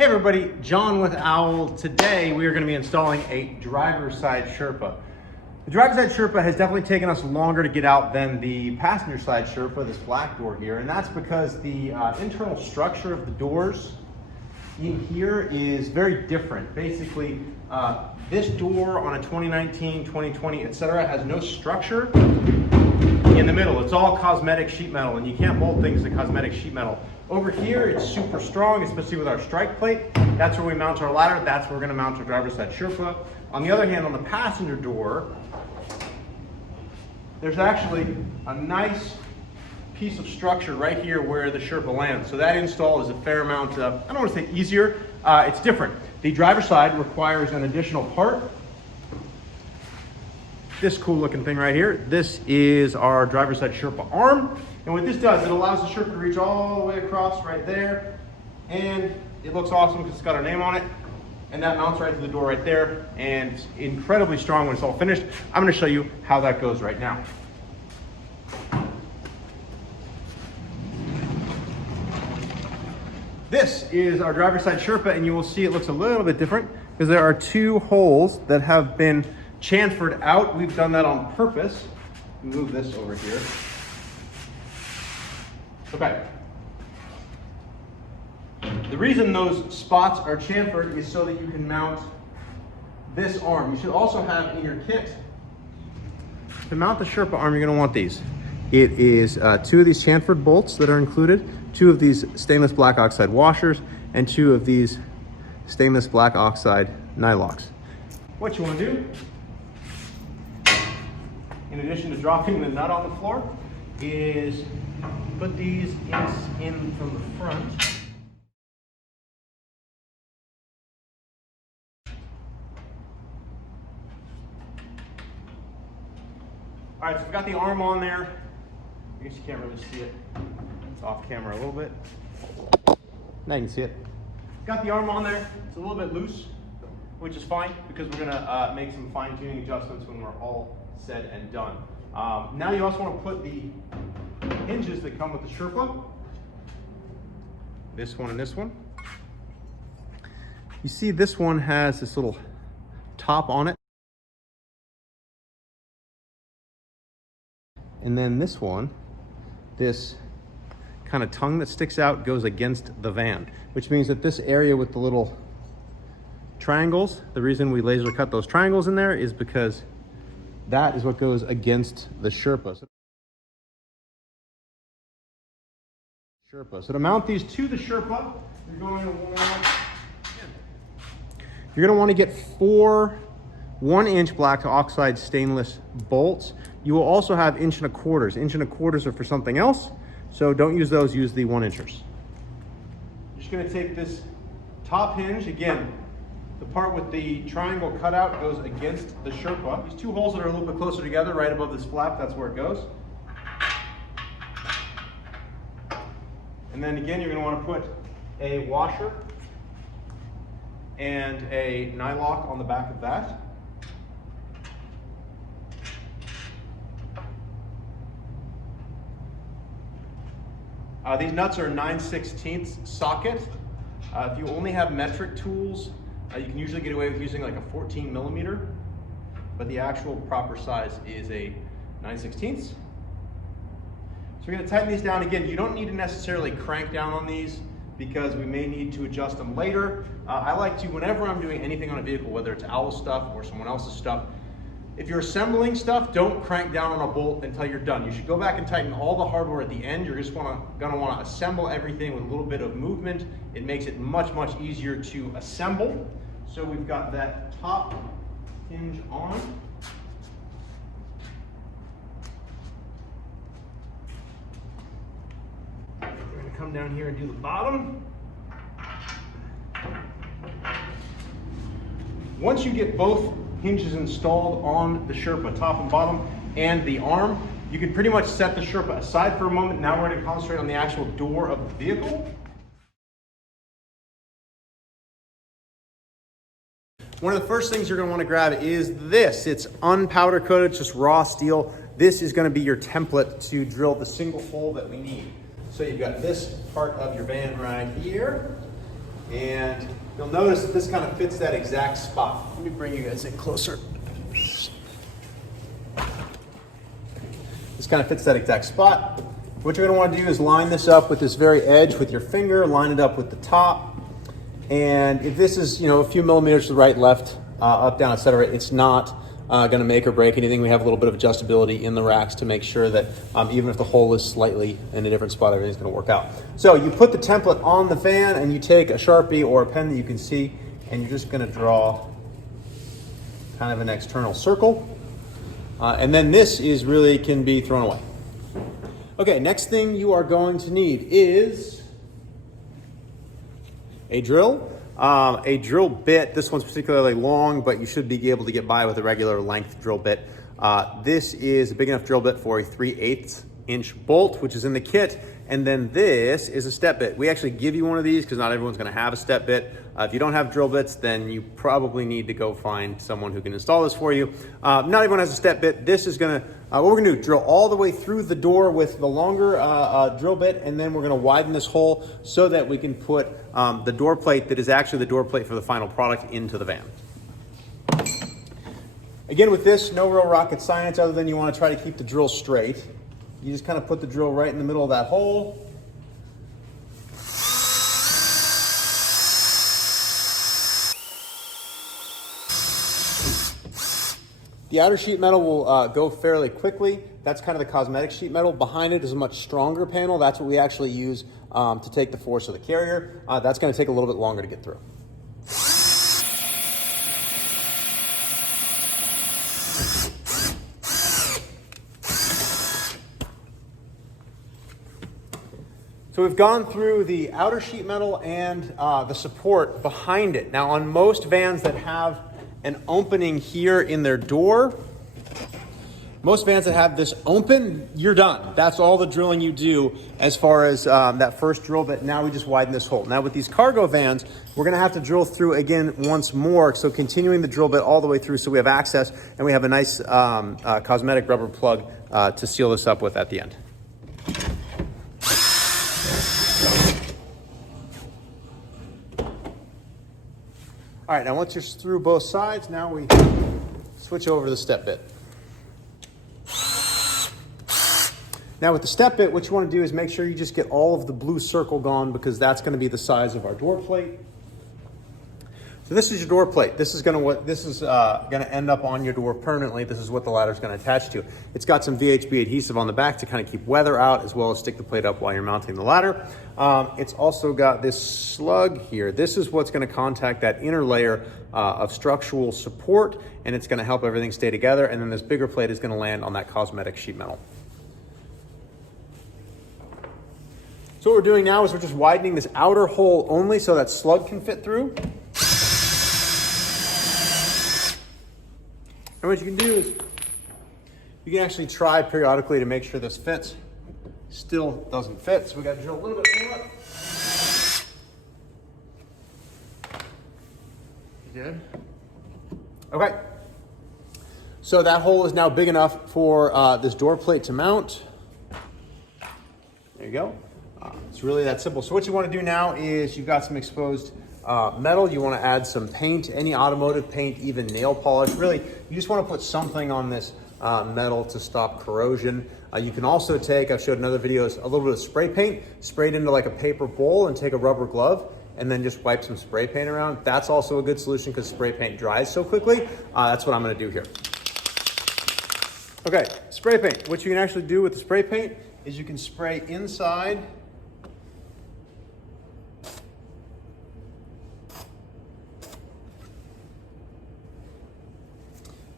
Hey everybody, John with Owl. Today we are going to be installing a driver's side Sherpa. The driver's side Sherpa has definitely taken us longer to get out than the passenger side Sherpa, this black door here, and that's because the internal structure of the doors in here is very different. Basically, this door on a 2019, 2020, etc. has no structure in the middle. It's all cosmetic sheet metal, and you can't mold things to cosmetic sheet metal. Over here, it's super strong, especially with our strike plate. That's where we mount our ladder. That's where we're gonna mount our driver's side Sherpa. On the other hand, on the passenger door, there's actually a nice piece of structure right here where the Sherpa lands. So that install is a fair amount, I don't want to say easier, it's different. The driver's side requires an additional part. This cool looking thing right here, this is our driver's side Sherpa arm. And what this does, it allows the Sherpa to reach all the way across right there. And it looks awesome because it's got our name on it. And that mounts right to the door right there. And it's incredibly strong when it's all finished. I'm gonna show you how that goes right now. This is our driver's side Sherpa, and you will see it looks a little bit different because there are two holes that have been chamfered out. We've done that on purpose. Move this over here. Okay. The reason those spots are chamfered is so that you can mount this arm. You should also have in your kit, to mount the Sherpa arm, you're going to want these. It is two of these chamfered bolts that are included, two of these stainless black oxide washers, and two of these stainless black oxide nylocks. What you want to do, in addition to dropping the nut on the floor, is put these in from the front. All right, so we've got the arm on there. I guess you can't really see it. It's off camera a little bit. Now you can see it. Got the arm on there. It's a little bit loose, which is fine because we're gonna make some fine-tuning adjustments when we're all said and done. Now you also want to put the hinges that come with the Sherpa. This one and this one. You see this one has this little top on it. And then this one, this kind of tongue that sticks out goes against the van, which means that this area with the little triangles, the reason we laser cut those triangles in there is because that is what goes against the Sherpa. So to mount these to the Sherpa, you're going to want to get 4 1-inch black oxide stainless bolts. You will also have 1 1/4 inch. 1 1/4 are for something else, so don't use those, use the 1-inchers. You're just going to take this top hinge, again, the part with the triangle cutout goes against the Sherpa. These two holes that are a little bit closer together, right above this flap, that's where it goes. And then again, you're going to want to put a washer and a nylock on the back of that. These nuts are 9/16 socket. If you only have metric tools, you can usually get away with using like a 14 millimeter, but the actual proper size is a 9/16. So we're going to tighten these down. Again, you don't need to necessarily crank down on these because we may need to adjust them later. I like to, whenever I'm doing anything on a vehicle, whether it's Owl stuff or someone else's stuff, if you're assembling stuff, don't crank down on a bolt until you're done. You should go back and tighten all the hardware at the end. You're just gonna want to assemble everything with a little bit of movement. It makes it much, much easier to assemble. So we've got that top hinge on. We're gonna come down here and do the bottom. Once you get both hinges installed on the Sherpa, top and bottom, and the arm, you can pretty much set the Sherpa aside for a moment. Now we're going to concentrate on the actual door of the vehicle. One of the first things you're going to want to grab is this. It's unpowder coated, just raw steel. This is going to be your template to drill the single hole that we need. So you've got this part of your van right here. And you'll notice that this kind of fits that exact spot. Let me bring you guys in closer. This kind of fits that exact spot. What you're going to want to do is line this up with this very edge with your finger, line it up with the top. And if this is, a few millimeters to the right, left, up, down, etc., it's not going to make or break anything. We have a little bit of adjustability in the racks to make sure that even if the hole is slightly in a different spot, everything's going to work out. So you put the template on the van and you take a Sharpie or a pen that you can see, and you're just going to draw kind of an external circle. And then this is really can be thrown away. Okay, next thing you are going to need is a drill. A drill bit. This one's particularly long, but you should be able to get by with a regular length drill bit. This is a big enough drill bit for a 3/8 inch bolt, which is in the kit. And then this is a step bit. We actually give you one of these because not everyone's going to have a step bit. If you don't have drill bits, then you probably need to go find someone who can install this for you. Not everyone has a step bit. This is going to, what we're going to do, drill all the way through the door with the longer drill bit, and then we're going to widen this hole so that we can put the door plate that is actually the door plate for the final product into the van. Again, with this, no real rocket science other than you want to try to keep the drill straight. You just kind of put the drill right in the middle of that hole. The outer sheet metal will go fairly quickly. That's kind of the cosmetic sheet metal. Behind it is a much stronger panel. That's what we actually use to take the force of the carrier. That's going to take a little bit longer to get through. So we've gone through the outer sheet metal and the support behind it. Now on most vans that have an opening here in their door, most vans that have this open, you're done. That's all the drilling you do as far as that first drill bit. Now we just widen this hole. Now with these cargo vans, we're gonna have to drill through again once more. So continuing the drill bit all the way through so we have access and we have a nice cosmetic rubber plug to seal this up with at the end. All right, now once you're through both sides, now we switch over to the step bit. Now with the step bit, what you want to do is make sure you just get all of the blue circle gone because that's going to be the size of our door plate. So this is your door plate. This is going to end up on your door permanently. This is what the ladder is going to attach to. It's got some VHB adhesive on the back to kind of keep weather out as well as stick the plate up while you're mounting the ladder. It's also got this slug here. This is what's going to contact that inner layer of structural support, and it's going to help everything stay together. And then this bigger plate is going to land on that cosmetic sheet metal. So what we're doing now is we're just widening this outer hole only so that slug can fit through. And what you can do is you can actually try periodically to make sure this fits. Still doesn't fit, so we got to drill a little bit more. You good? Okay. So that hole is now big enough for this door plate to mount. There you go. It's really that simple. So what you want to do now is you've got some exposed metal. You want to add some paint, any automotive paint, even nail polish. Really, you just want to put something on this metal to stop corrosion. You can also take, I've showed in other videos, a little bit of spray paint, spray it into like a paper bowl and take a rubber glove and then just wipe some spray paint around. That's also a good solution because spray paint dries so quickly. That's what I'm going to do here. Okay, spray paint. What you can actually do with the spray paint is you can spray inside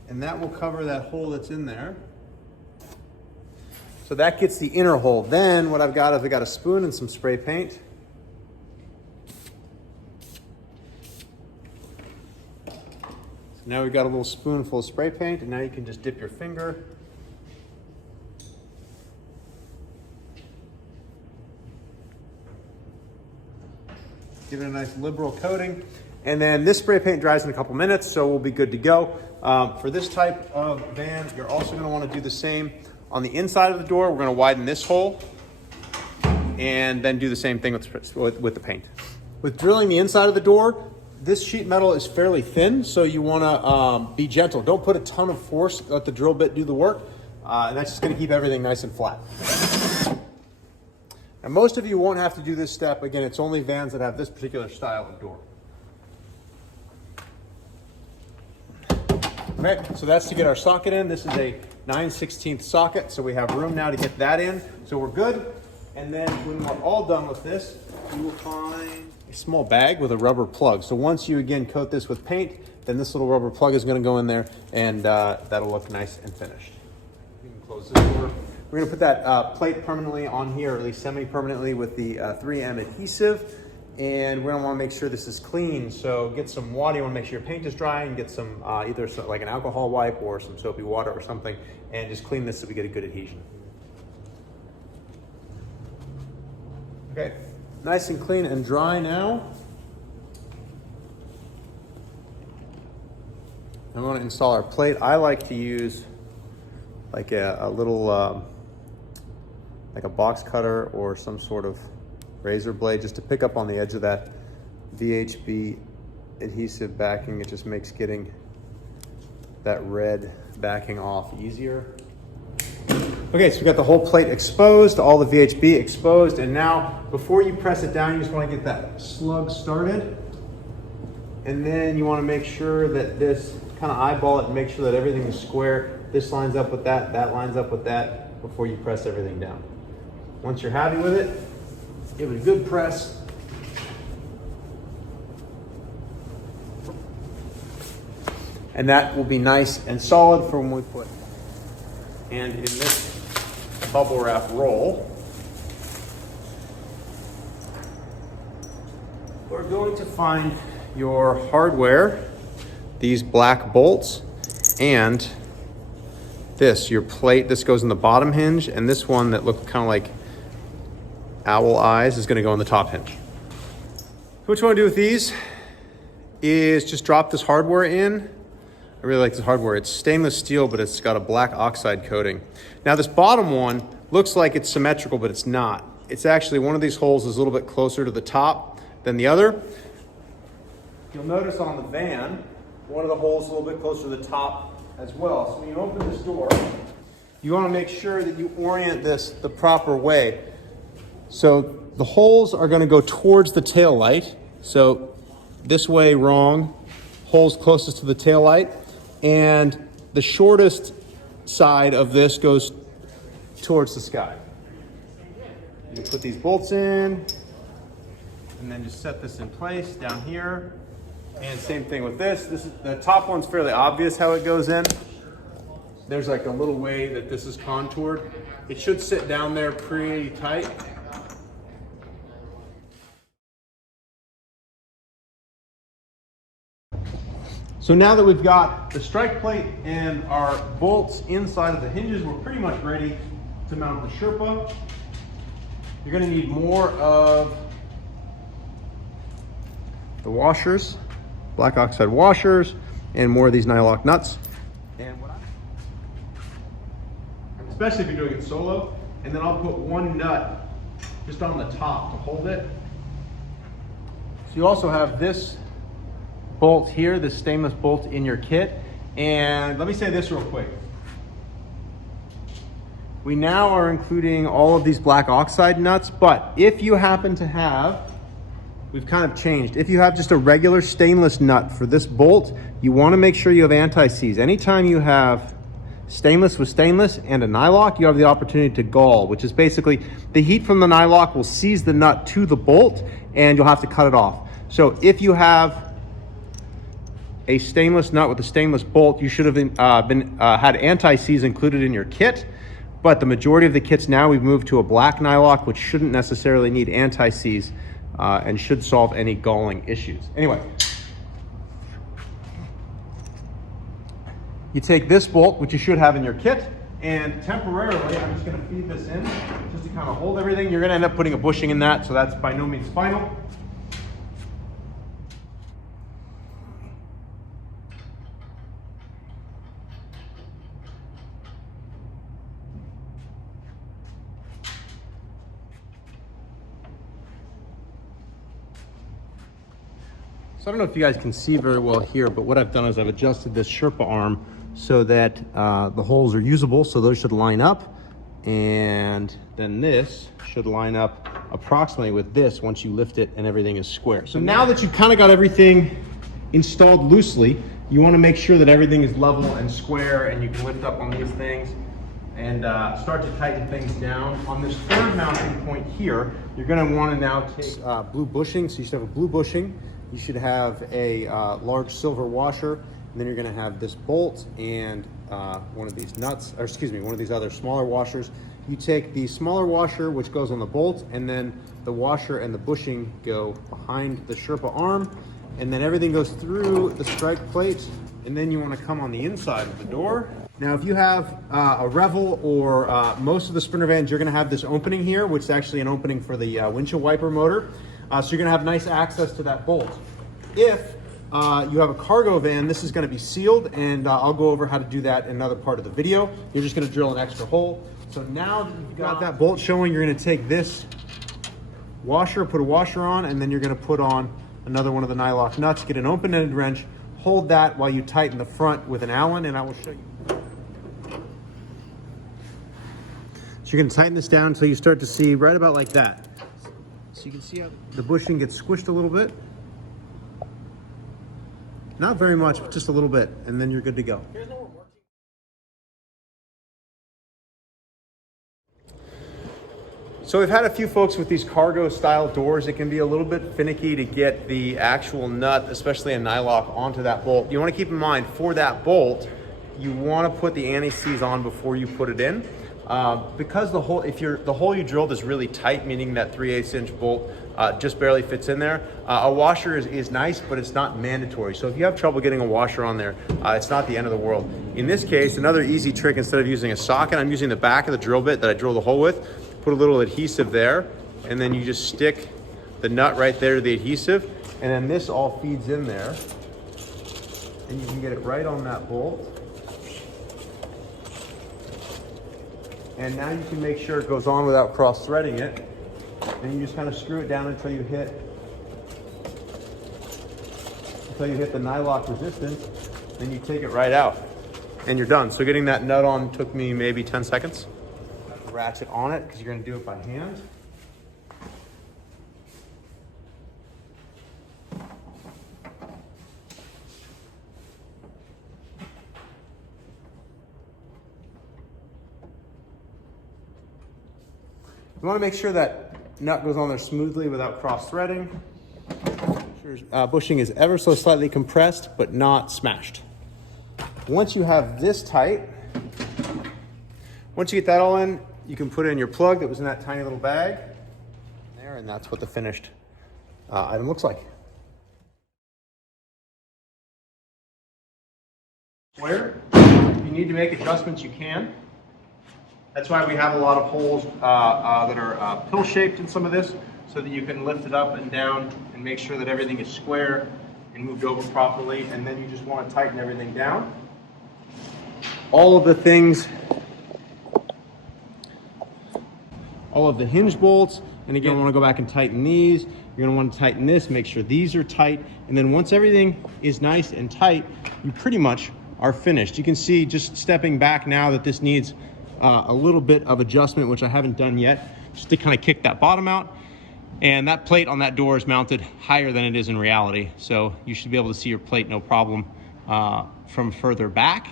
and that will cover that hole that's in there. So that gets the inner hole. Then what I've got is I've got a spoon and some spray paint. So now we've got a little spoonful of spray paint, and now you can just dip your finger. Give it a nice liberal coating. And then this spray paint dries in a couple minutes, so we'll be good to go. For this type of van, you're also going to want to do the same on the inside of the door. We're going to widen this hole and then do the same thing with the paint. With drilling the inside of the door, this sheet metal is fairly thin, so you want to be gentle. Don't put a ton of force, let the drill bit do the work, and that's just going to keep everything nice and flat. And most of you won't have to do this step. Again, it's only vans that have this particular style of door. Okay, so that's to get our socket in. This is a 9/16 socket, so we have room now to get that in. So we're good. And then when we're all done with this, you will find a small bag with a rubber plug. So once you again coat this with paint, then this little rubber plug is going to go in there, and that'll look nice and finished. You can close this door. We're going to put that plate permanently on here, or at least semi-permanently, with the 3M adhesive. And we're going to want to make sure this is clean. So get some water. You want to make sure your paint is dry, and get some either like an alcohol wipe or some soapy water or something, and just clean this so we get a good adhesion. Okay, nice and clean and dry now. I'm going to install our plate. I like to use like a little, like a box cutter or some sort of razor blade just to pick up on the edge of that VHB adhesive backing. It just makes getting that red backing off easier. Okay, so we got the whole plate exposed, all the VHB exposed, and now before you press it down, you just want to get that slug started. And then you want to make sure that this, kind of eyeball it and make sure that everything is square. This lines up with that, that lines up with that before you press everything down. Once you're happy with it, give it a good press. And that will be nice and solid for when we put. And in this bubble wrap roll, we're going to find your hardware, these black bolts, and this, your plate. This goes in the bottom hinge, and this one that looked kind of like owl eyes is going to go on the top hinge. What you want to do with these is just drop this hardware in. I really like this hardware. It's stainless steel, but it's got a black oxide coating. Now this bottom one looks like it's symmetrical, but it's not. It's actually, one of these holes is a little bit closer to the top than the other. You'll notice on the van, one of the holes is a little bit closer to the top as well. So when you open this door, you want to make sure that you orient this the proper way. So the holes are going to go towards the tail light. So this way wrong, holes closest to the tail light. And the shortest side of this goes towards the sky. You put these bolts in, and then just set this in place down here. And same thing with this. This is, the top one's fairly obvious how it goes in. There's like a little way that this is contoured. It should sit down there pretty tight. So now that we've got the strike plate and our bolts inside of the hinges, we're pretty much ready to mount the Sherpa. You're going to need more of the washers, black oxide washers, and more of these nylock nuts. And what especially if you're doing it solo, and then I'll put one nut just on the top to hold it. So you also have this bolt here, this stainless bolt in your kit. And let me say this real quick. We now are including all of these black oxide nuts, but if you happen to have, we've kind of changed. If you have just a regular stainless nut for this bolt, you want to make sure you have anti-seize. Anytime you have stainless with stainless and a nylock, you have the opportunity to gall, which is basically the heat from the nylock will seize the nut to the bolt and you'll have to cut it off. So if you have a stainless nut with a stainless bolt, you should have had anti-seize included in your kit. But the majority of the kits now, we've moved to a black nylock, which shouldn't necessarily need anti-seize and should solve any galling issues. Anyway, you take this bolt, which you should have in your kit, and temporarily, I'm just going to feed this in just to kind of hold everything. You're going to end up putting a bushing in that, so that's by no means final. So I don't know if you guys can see very well here, but what I've done is I've adjusted this Sherpa arm so that the holes are usable, so those should line up. And then this should line up approximately with this once you lift it and everything is square. So now that you've kind of got everything installed loosely, you want to make sure that everything is level and square, and you can lift up on these things and start to tighten things down. On this third mounting point here, you're going to want to now take blue bushing. So you should have a blue bushing. You should have a large silver washer, and then you're going to have this bolt and one of these nuts, or excuse me, one of these other smaller washers. You take the smaller washer, which goes on the bolt, and then the washer and the bushing go behind the Sherpa arm, and then everything goes through the strike plate, and then you want to come on the inside of the door. Now, if you have a Revel or most of the Sprinter vans, you're going to have this opening here, which is actually an opening for the windshield wiper motor. So you're going to have nice access to that bolt. If you have a cargo van, this is going to be sealed, and I'll go over how to do that in another part of the video. You're just going to drill an extra hole. So now that you've got that bolt showing, you're going to take this washer, put a washer on, and then you're going to put on another one of the nylock nuts, get an open-ended wrench, hold that while you tighten the front with an Allen, and I will show you. So you're going to tighten this down until you start to see right about like that. So you can see how the bushing gets squished a little bit. Not very much, but just a little bit, and then you're good to go. So we've had a few folks with these cargo style doors. It can be a little bit finicky to get the actual nut, especially a nylock, onto that bolt. You want to keep in mind, for that bolt, you want to put the anti-seize on before you put it in. Because the hole, the hole you drilled is really tight, meaning that 3/8 inch bolt just barely fits in there, a washer is nice, but it's not mandatory. So if you have trouble getting a washer on there, it's not the end of the world. In this case, another easy trick, instead of using a socket, I'm using the back of the drill bit that I drilled the hole with. Put a little adhesive there, and then you just stick the nut right there to the adhesive, and then this all feeds in there, and you can get it right on that bolt. And now you can make sure it goes on without cross-threading it. And you just kind of screw it down until you hit the nylock resistance, then you take it right out, and you're done. So getting that nut on took me maybe 10 seconds. Ratchet on it, because you're going to do it by hand. You want to make sure that nut goes on there smoothly without cross-threading. Bushing is ever so slightly compressed, but not smashed. Once you have this tight, once you get that all in, you can put in your plug that was in that tiny little bag there, and that's what the finished item looks like. Where you need to make adjustments, you can. That's why we have a lot of holes that are pill-shaped in some of this, so that you can lift it up and down and make sure that everything is square and moved over properly, and then you just want to tighten everything down. All of the things, all of the hinge bolts, and again, you want to go back and tighten these. You're going to want to tighten this, make sure these are tight, and then once everything is nice and tight, you pretty much are finished. You can see, just stepping back now, that this needs a little bit of adjustment, which I haven't done yet, just to kind of kick that bottom out. And that plate on that door is mounted higher than it is in reality, so you should be able to see your plate no problem from further back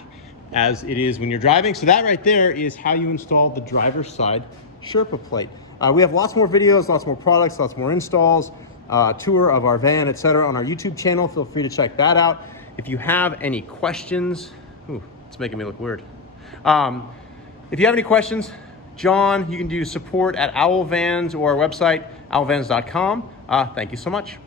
as it is when you're driving. So that right there is how you install the driver's side Sherpa plate. We have lots more videos, lots more products, lots more installs, tour of our van, etc. on our YouTube channel. Feel free to check that out. If you have any questions, it's making me look weird. If you have any questions, John, you can do support at Owl Vans or our website, owlvans.com. Thank you so much.